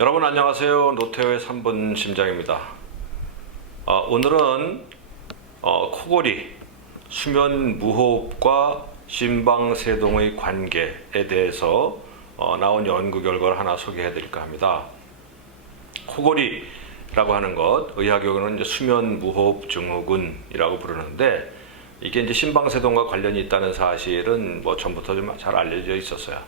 여러분 안녕하세요. 노태우의 3분 심장입니다. 어, 오늘은 어, 코골이, 수면 무호흡과 심방세동의 관계에 대해서 어, 나온 연구 결과를 하나 소개해 드릴까 합니다. 코골이라고 하는 것, 의학 용어는 이제 수면 무호흡 증후군이라고 부르는데 이게 이제 심방세동과 관련이 있다는 사실은 뭐 전부터 좀 잘 알려져 있었어요.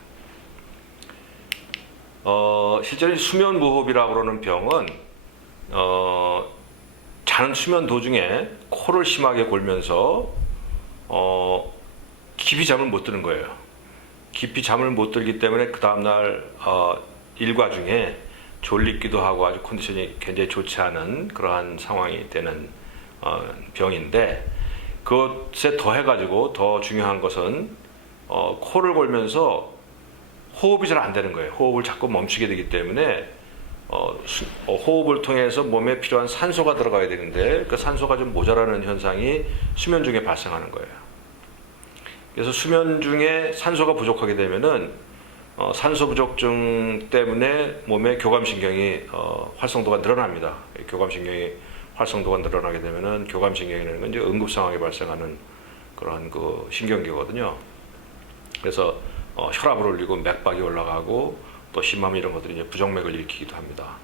어, 실제로 이 수면 무호흡이라고 그러는 병은 어, 자는 수면 도중에 코를 심하게 골면서 어, 깊이 잠을 못 드는 거예요. 깊이 잠을 못 들기 때문에 그 다음날 어, 일과 중에 졸립기도 하고 아주 컨디션이 굉장히 좋지 않은 그러한 상황이 되는 어, 병인데 그것에 더해가지고 더 중요한 것은 어, 코를 골면서 호흡이 잘 안 되는 거예요. 호흡을 자꾸 멈추게 되기 때문에 어, 수- 어, 호흡을 통해서 몸에 필요한 산소가 들어가야 되는데 그 산소가 좀 모자라는 현상이 수면 중에 발생하는 거예요. 그래서 수면 중에 산소가 부족하게 되면은 어, 산소 부족증 때문에 몸의 교감신경이 어, 활성도가 늘어납니다. 이 교감신경이 활성도가 늘어나게 되면은 교감신경이라는 건 이제 응급 상황에 발생하는 그런 그 신경계거든요. 그래서 어, 혈압을 올리고 맥박이 올라가고 또 심함 이런 것들이 이제 부정맥을 일으키기도 합니다.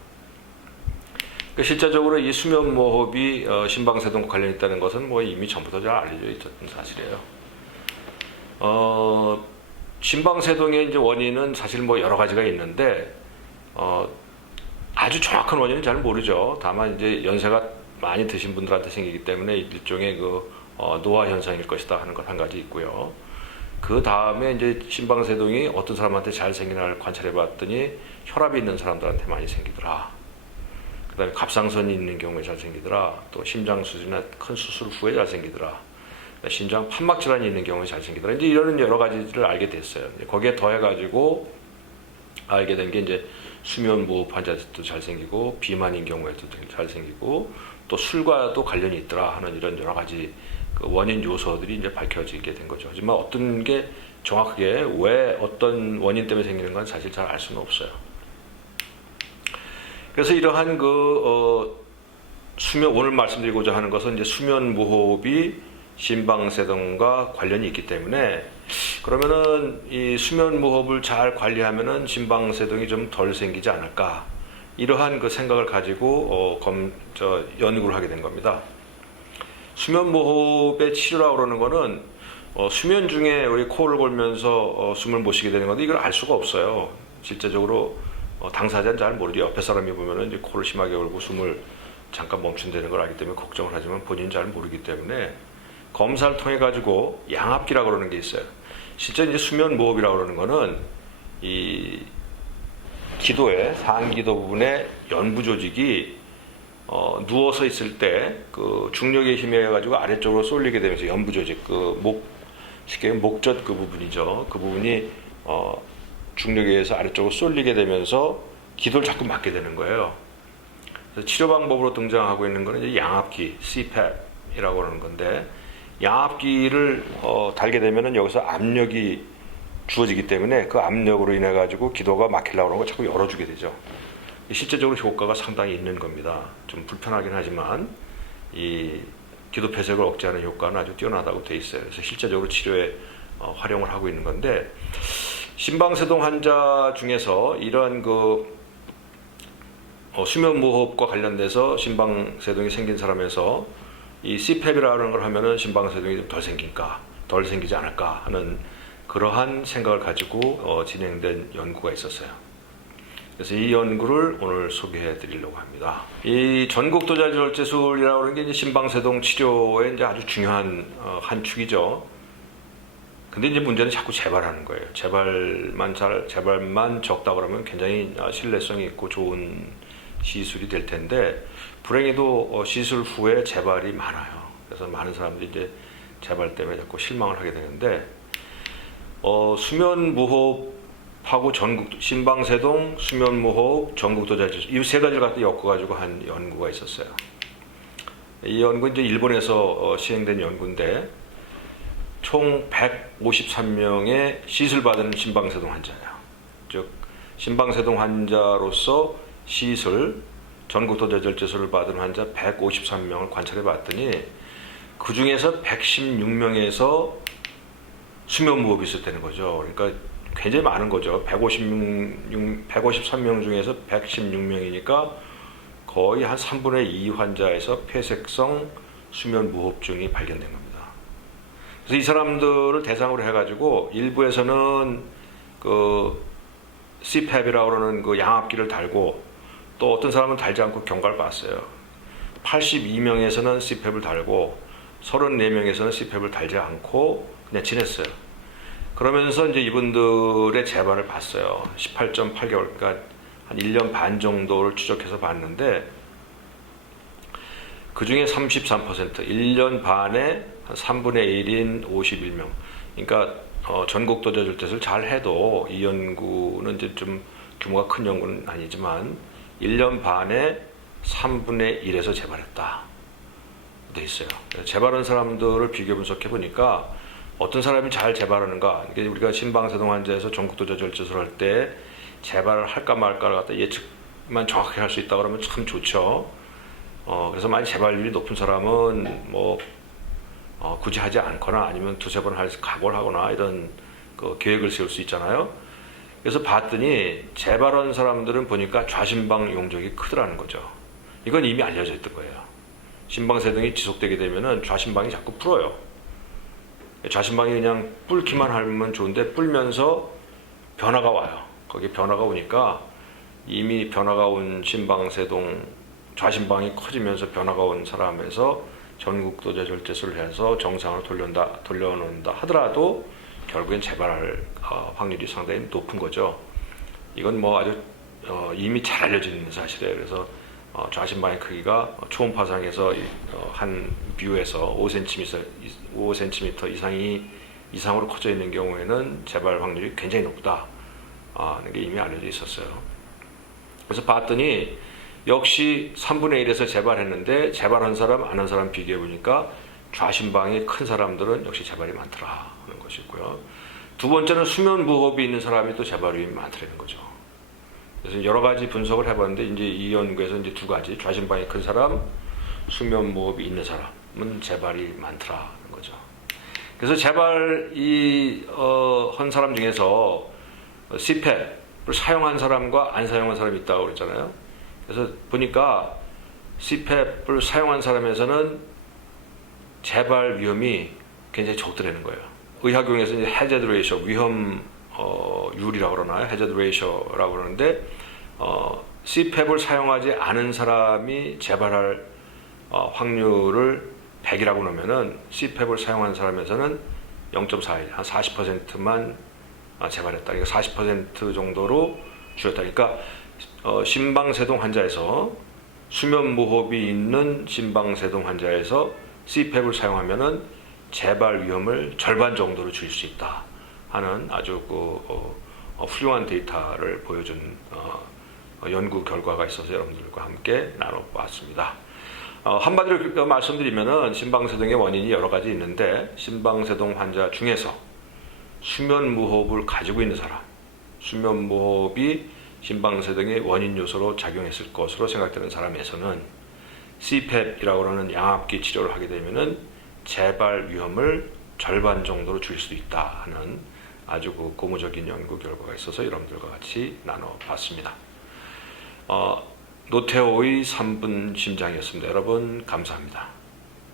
그 실제적으로 이 수면 무호흡이 어, 심방세동과 관련이 있다는 것은 뭐 이미 전부터 잘 알려져 있었던 사실이에요. 어, 심방세동의 이제 원인은 사실 뭐 여러 가지가 있는데 어, 아주 정확한 원인은 잘 모르죠. 다만 이제 연세가 많이 드신 분들한테 생기기 때문에 일종의 그 어, 노화 현상일 것이다 하는 것 한 가지 있고요. 그 다음에 이제 심방세동이 어떤 사람한테 잘 생기나를 관찰해 봤더니 혈압이 있는 사람들한테 많이 생기더라. 그 다음에 갑상선이 있는 경우에 잘 생기더라. 또 심장 수술이나 큰 수술 후에 잘 생기더라. 심장 판막 질환이 있는 경우에 잘 생기더라. 이제 이런 여러 가지를 알게 됐어요. 거기에 더해 가지고 알게 된 게 이제 수면 무호흡 환자들도 잘 생기고 비만인 경우에도 잘 생기고 또 술과도 관련이 있더라 하는 이런 여러 가지 그 원인 요소들이 이제 밝혀지게 된 거죠. 하지만 어떤 게 정확하게 왜 어떤 원인 때문에 생기는 건 사실 잘 알 수는 없어요. 그래서 이러한 그 어, 수면 오늘 말씀드리고자 하는 것은 이제 수면 무호흡이 심방세동과 관련이 있기 때문에 그러면은 이 수면 무호흡을 잘 관리하면은 심방세동이 좀 덜 생기지 않을까 이러한 그 생각을 가지고 어, 검, 저 연구를 하게 된 겁니다. 수면 무호흡의 치료라고 그러는 거는 어, 수면 중에 우리 코를 골면서 어, 숨을 못 쉬게 되는 건데 이걸 알 수가 없어요. 실제적으로 어, 당사자는 잘 모르죠. 옆에 사람이 보면은 이제 코를 심하게 골고 숨을 잠깐 멈춘다는 걸 알기 때문에 걱정을 하지만 본인은 잘 모르기 때문에 검사를 통해 가지고 양압기라고 그러는 게 있어요. 실제 이제 수면 무호흡이라고 그러는 거는 이 기도의 상기도 부분에 연부 조직이 어, 누워서 있을 때 그 중력에 힘에 가지고 아래쪽으로 쏠리게 되면서 연부 조직 그 목 쉽게 목젖 그 부분이죠. 그 부분이 어, 중력에 의해서 아래쪽으로 쏠리게 되면서 기도를 자꾸 맞게 되는 거예요. 치료 방법으로 등장하고 있는 거는 양압기, CPAP이라고 하는 건데 양압기를 어, 달게 되면은 여기서 압력이 주어지기 때문에 그 압력으로 인해 가지고 기도가 막히려고 하는 거 자꾸 열어주게 되죠. 실제적으로 효과가 상당히 있는 겁니다. 좀 불편하긴 하지만 이 기도 폐색을 억제하는 효과는 아주 뛰어나다고 돼 있어요. 그래서 실제적으로 치료에 어, 활용을 하고 있는 건데 심방세동 환자 중에서 이런 그 어, 수면 무호흡과 관련돼서 심방세동이 생긴 사람에서 이 CPAP이라는 걸 하면은 심방세동이 좀 덜 생긴가, 덜 생기지 않을까 하는 그러한 생각을 가지고 어, 진행된 연구가 있었어요. 그래서 이 연구를 오늘 소개해 드리려고 합니다. 이 전국 도자 절제술이라고 하는 게 이제 심방세동 치료의 이제 아주 중요한 어, 한 축이죠. 근데 이제 문제는 자꾸 재발하는 거예요. 재발만 잘 재발만 적다 그러면 굉장히 어, 신뢰성이 있고 좋은 시술이 될 텐데 불행히도 어, 시술 후에 재발이 많아요. 그래서 많은 사람들이 이제 재발 때문에 자꾸 실망을 하게 되는데 어, 수면 무호흡 하고 전국 심방세동 수면 무호흡 전국도자질 이 세 가지를 갖다 엮어가지고 한 연구가 있었어요. 이 연구 이제 일본에서 어, 시행된 연구인데 총 153명의 시술 받은 심방세동 환자예요. 즉 심방세동 환자로서 시술 전국도 뇌절제술을 받은 환자 153명을 관찰해 봤더니 그 중에서 116명에서 수면 무호흡이 있었다는 거죠. 그러니까 굉장히 많은 거죠. 156, 153명 중에서 116명이니까 거의 한 3분의 2 환자에서 폐색성 수면 무호흡증이 발견된 겁니다. 그래서 이 사람들을 대상으로 해가지고 일부에서는 그 CPAP이라고 그러는 그 양압기를 달고 또 어떤 사람은 달지 않고 경과를 봤어요. 82명에서는 CPAP을 달고 34명에서는 CPAP을 달지 않고 그냥 지냈어요. 그러면서 이제 이분들의 재발을 봤어요. 18.8개월, 그러니까 한 1년 반 정도를 추적해서 봤는데 그 중에 33%, 1년 반에 한 3분의 1인 51명. 그러니까 어, 전국 도저줄 뜻을 잘 해도 이 연구는 이제 좀 규모가 큰 연구는 아니지만 1년 반에 3분의 1에서 재발했다. 돼 있어요. 재발한 사람들을 비교 분석해 보니까 어떤 사람이 잘 재발하는가? 우리가 심방세동 환자에서 전국도저 절제술 할 때 재발을 할까 말까를 갖다 예측만 정확하게 할수 있다 그러면 참 좋죠. 어, 그래서 많이 재발률이 높은 사람은 뭐 어, 굳이 하지 않거나 아니면 두세 번 할 각오를 하거나 이런 그 계획을 세울 수 있잖아요. 그래서 봤더니 재발한 사람들은 보니까 좌심방 용적이 크더라는 거죠. 이건 이미 알려져 있던 거예요. 심방세동이 지속되게 되면은 좌심방이 자꾸 불어요. 좌심방이 그냥 뿔기만 하면 좋은데 뿔면서 변화가 와요. 거기 변화가 오니까 이미 변화가 온 심방세동 좌심방이 커지면서 변화가 온 사람에서 전국도 제 절제술을 해서 정상으로 돌려다 돌려놓는다 하더라도 결국엔 재발할 어, 확률이 상당히 높은 거죠. 이건 뭐 아주 어, 이미 잘 있는 사실이에요. 그래서 어, 좌심방의 크기가 초음파상에서 이, 어, 한 뷰에서 5cm, 5cm 이상이 이상으로 커져 있는 경우에는 재발 확률이 굉장히 높다. 아, 게 이미 알려져 있었어요. 그래서 봤더니 역시 3분의 1에서 재발했는데 재발한 사람 안 한 사람 비교해 보니까 좌심방이 큰 사람들은 역시 재발이 많더라 하는 것이고요. 두 번째는 수면 무호흡이 있는 사람이 또 재발이 많더라는 거죠. 그래서 여러 가지 분석을 해봤는데 이제 이 연구에서 이제 두 가지 좌심방이 큰 사람, 수면 무호흡이 있는 사람은 재발이 많더라는 거죠. 그래서 재발 이한 사람 중에서 CPAP을 사용한 사람과 안 사용한 사람이 있다고 그랬잖아요. 그래서 보니까 CPAP을 사용한 사람에서는 재발 위험이 굉장히 적더라는 거예요. 의학용에서 이제 해저드 레이셔 위험 어, 율이라고 그러나요? 해저드 레이셔라고 그러는데 어, CPAP을 사용하지 않은 사람이 재발할 어, 확률을 100이라고 놓으면은 CPAP을 사용한 사람에서는 0.41, 한 40%만 아, 재발했다. 그러니까 40% 정도로 줄였다. 그러니까 어, 심방세동 환자에서 수면 무호흡이 있는 심방세동 환자에서 CPAP을 사용하면은 재발 위험을 절반 정도로 줄일 수 있다 하는 아주 그 어, 어, 훌륭한 데이터를 보여준 어, 어, 연구 결과가 있어서 여러분들과 함께 나눠봤습니다. 어, 한마디로 그 말씀드리면은 심방세동의 원인이 여러 가지 있는데 심방세동 환자 중에서 수면 무호흡을 가지고 있는 사람, 수면 무호흡이 심방세동의 원인 요소로 작용했을 것으로 생각되는 사람에서는 CPAP이라고 하는 양압기 치료를 하게 되면은 재발 위험을 절반 정도로 줄일 수도 있다 하는 아주 그 고무적인 연구 결과가 있어서 여러분들과 같이 나눠봤습니다. 어, 노태호의 3분 심장이었습니다. 여러분 감사합니다.